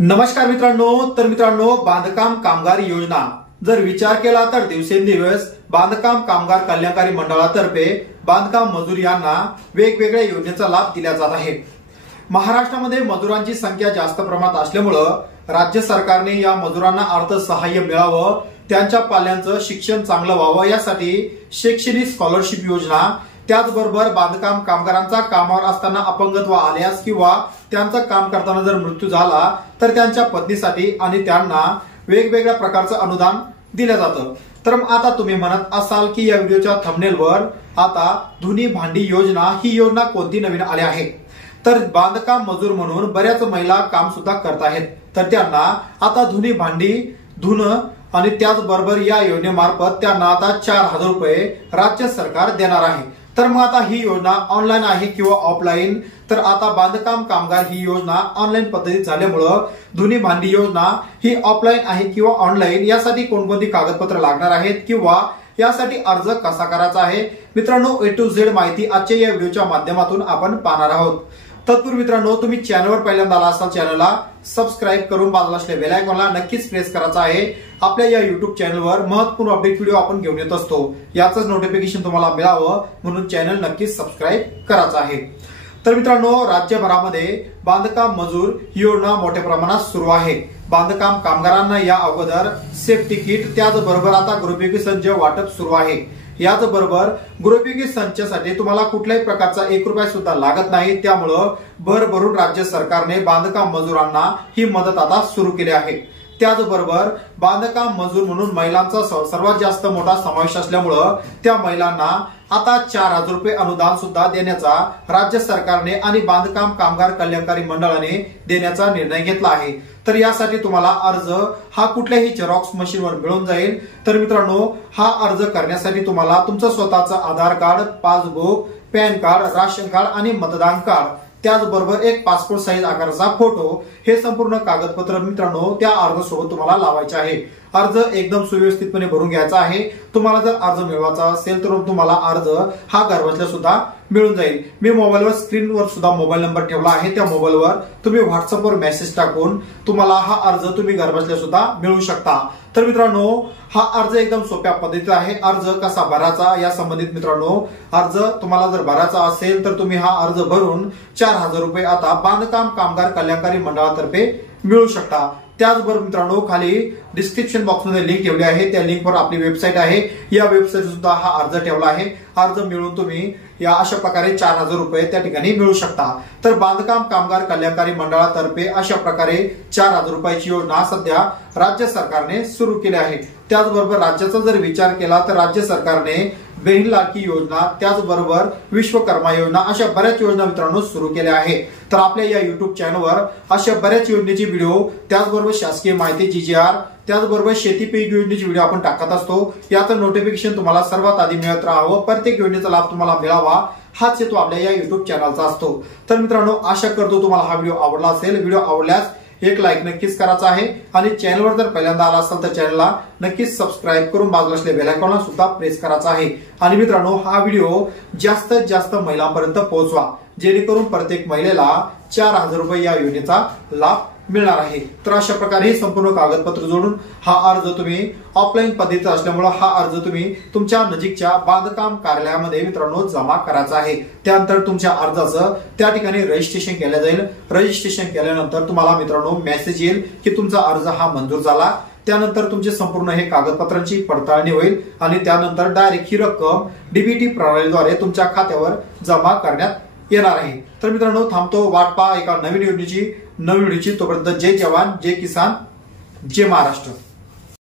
नमस्कार मित्रांनो, बांधकाम कामगार योजना जर विचार केला तर दिवसेंदिवस बांधकाम कामगार कल्याणकारी मंडळातर्फे बांधकाम मजूर यांना वेगवेगळ्या योजनेचा लाभ दिला जात आहे। महाराष्ट्रामध्ये मजुरांची संख्या जास्त प्रमाणात असल्यामुळे राज्य सरकारने या मजुरांना अर्थसहाय्य मिळावं, त्यांच्या पाल्यांचं शिक्षण चांगलं व्हावं यासाठी शैक्षणिक स्कॉलरशिप योजना, त्याचबरोबर बांधकाम कामगारांचा कामावर असताना अपंगत्व आल्यास किंवा त्यांचं काम करताना जर मृत्यू झाला तर त्यांच्या पत्नीसाठी आणि त्यांना वेगवेगळ्या प्रकारचं अनुदान दिलं जातं। तर आता तुम्ही म्हणत असाल की या व्हिडिओच्या थंबनेलवर आता धुनी भांडी योजना ही योजना कोणती नवीन आली आहे। तर बांधकाम मजूर म्हणून बऱ्याच महिला काम सुद्धा करत आहेत, तर त्यांना आता धुनी भांडी धुणं आणि त्याचबरोबर या योजनेमार्फत त्यांना आता 4000 रुपये राज्य सरकार देणार आहे। तर मग आता ही योजना ऑनलाईन आहे किंवा ऑफलाईन, तर आता बांधकाम कामगार ही योजना ऑनलाईन पद्धतीत झाल्यामुळं धुनी भांडी योजना ही ऑफलाईन आहे किंवा ऑनलाईन यासाठी कोणकोणती कागदपत्र लागणार आहेत किंवा यासाठी अर्ज कसा करायचा आहे मित्रांनो, A to Z माहिती आजच्या या व्हिडिओच्या माध्यमातून आपण पाहणार आहोत। तत्पूर्वी मित्रांनो, तुम्ही चॅनलवर पहिल्यांदा आला असाल चॅनलला सबस्क्राईब करून बाजूला असलेल्या बेल आयकॉनला नक्कीच प्रेस करायचा आहे। आपल्या या YouTube चॅनलवर महत्त्वपूर्ण अपडेट व्हिडिओ आपण घेऊन येत असतो, याचंच नोटिफिकेशन तुम्हाला मिळावं म्हणून चॅनल नक्कीच सबस्क्राईब करायचं आहे। तर मित्रांनो, राज्यभरामध्ये बांधकाम मजूर ही योजना मोठ्या प्रमाणात सुरू आहे। बांधकाम कामगारांना या अगोदर सेफ्टी किट, त्याचबरोबर आता गृहोपयोगी संच वाटप सुरू आहे। याचबरोबर गृहोपयोगी संचासाठी तुम्हाला कुठल्याही प्रकारचा 1 रुपया सुद्धा लागत नाही, त्यामुळं भरभरून राज्य सरकारने बांधकाम मजुरांना ही मदत आता सुरू केली आहे। त्याचबरोबर बांधकाम मजूर म्हणून महिलांचा सर्वात जास्त मोठा समावेश असल्यामुळं त्या महिलांना आता 4000 रुपये अनुदान सुद्धा देण्याचा राज्य सरकारने आणि बांधकाम कामगार कल्याणकारी मंडळाने देण्याचा निर्णय घेतला आहे। तर यासाठी तुम्हाला अर्ज हा कुठल्याही झेरॉक्स मशीनवर मिळून जाईल। तर मित्रांनो, हा अर्ज करण्यासाठी तुम्हाला तुमचं स्वतःचं Aadhaar card, passbook, PAN card, ration card आणि मतदान कार्ड, त्याचबरोबर एक पासपोर्ट साईज आकाराचा फोटो हे संपूर्ण कागदपत्र मित्रांनो त्या अर्ज सोबत तुम्हाला लावायचे आहे। अर्ज एकदम सुव्यवस्थितपणे भरून घ्यायचा आहे। तुम्हाला जर अर्ज मिळवायचा असेल तर तुम्हाला अर्ज हा घरबसल्या सुद्धा मिळून जाईल। मी मोबाईलवर स्क्रीनवर सुद्धा मोबाईल नंबर ठेवला आहे, त्या मोबाईलवर तुम्ही व्हॉट्सअपवर मेसेज टाकून तुम्हाला हा अर्ज तुम्ही घरबसल्या सुद्धा मिळवू शकता। तर मित्रांनो, हा अर्ज एकदम सोप्या पद्धतीचा आहे। अर्ज कसा भरायचा या संबंधित मित्रांनो, अर्ज तुम्हाला जर भरायचा असेल तर तुम्ही हा अर्ज भरून 4000 रुपये आता बांधकाम कामगार कल्याणकारी मंडळातर्फे मिळू शकता। त्याचबरोबर मित्रांनो, खाली डिस्क्रिप्शन बॉक्समध्ये लिंक ठेवली आहे, त्या लिंकवर आपली वेबसाईट आहे, या वेबसाईट सुद्धा हा अर्ज ठेवला आहे। अर्ज मिळून तुम्ही या अशा प्रकारे 4000 रुपये त्या ठिकाणी मिळू शकता। तर बांधकाम कामगार कल्याणकारी मंडळातर्फे अशा प्रकारे 4000 रुपयाची योजना सध्या राज्य सरकारने सुरू केली आहे। त्याचबरोबर राज्याचा जर विचार केला तर राज्य सरकारने बहीण लाडकी योजना, त्याचबरोबर विश्वकर्मा योजना अशा बऱ्याच योजना मित्रांनो सुरू केल्या आहे। तर आपल्या या YouTube चॅनलवर अशा बऱ्याच योजनेची व्हिडिओ, त्याचबरोबर शासकीय माहिती GGR, त्याचबरोबर शेती पीक योजनेची व्हिडिओ आपण टाकत असतो। याचं नोटिफिकेशन तुम्हाला सर्वात आधी मिळत राहावं, प्रत्येक योजनेचा लाभ तुम्हाला मिळावा हाच हेतू आपल्या या YouTube चॅनलचा असतो। तर मित्रांनो, आशा करतो तुम्हाला हा व्हिडिओ आवडला असेल। व्हिडिओ आवडल्यास एक लाईक नक्कीच करायचा आहे आणि चॅनलवर जर पहिल्यांदा आला असाल तर चॅनलला नक्कीच सबस्क्राईब करून बाजूला असलेल्या बेल आयकॉनला सुद्धा प्रेस करायचा आहे। आणि मित्रांनो, हा व्हिडिओ जास्तीत जास्त महिलांपर्यंत पोहोचवा, जेणेकरून प्रत्येक महिलेला 4000 रुपये या योजनेचा लाभ मिळणार आहे। तर अशा प्रकारे संपूर्ण कागदपत्र जोडून हा अर्ज तुम्ही ऑफलाईन पद्धतीचा असल्यामुळे हा अर्ज तुम्ही तुमच्या नजीकच्या बांधकाम कार्यालयामध्ये मित्रांनो जमा करायचा आहे। त्यानंतर तुमच्या अर्जाचं त्या ठिकाणी रजिस्ट्रेशन केलं जाईल। रजिस्ट्रेशन केल्यानंतर तुम्हाला मित्रांनो मेसेज येईल की तुमचा अर्ज हा मंजूर झाला। त्यानंतर तुमचे संपूर्ण हे कागदपत्रांची पडताळणी होईल आणि त्यानंतर डायरेक्ट ही रक्कम DBT प्रणालीद्वारे तुमच्या खात्यावर जमा करण्यात येणार आहे। तर मित्रांनो, थांबतो, वाट पहा एका नवीन योजनेची, नवीन व्हिडिओची। तोपर्यंत जय जवान, जय किसान, जय महाराष्ट्र।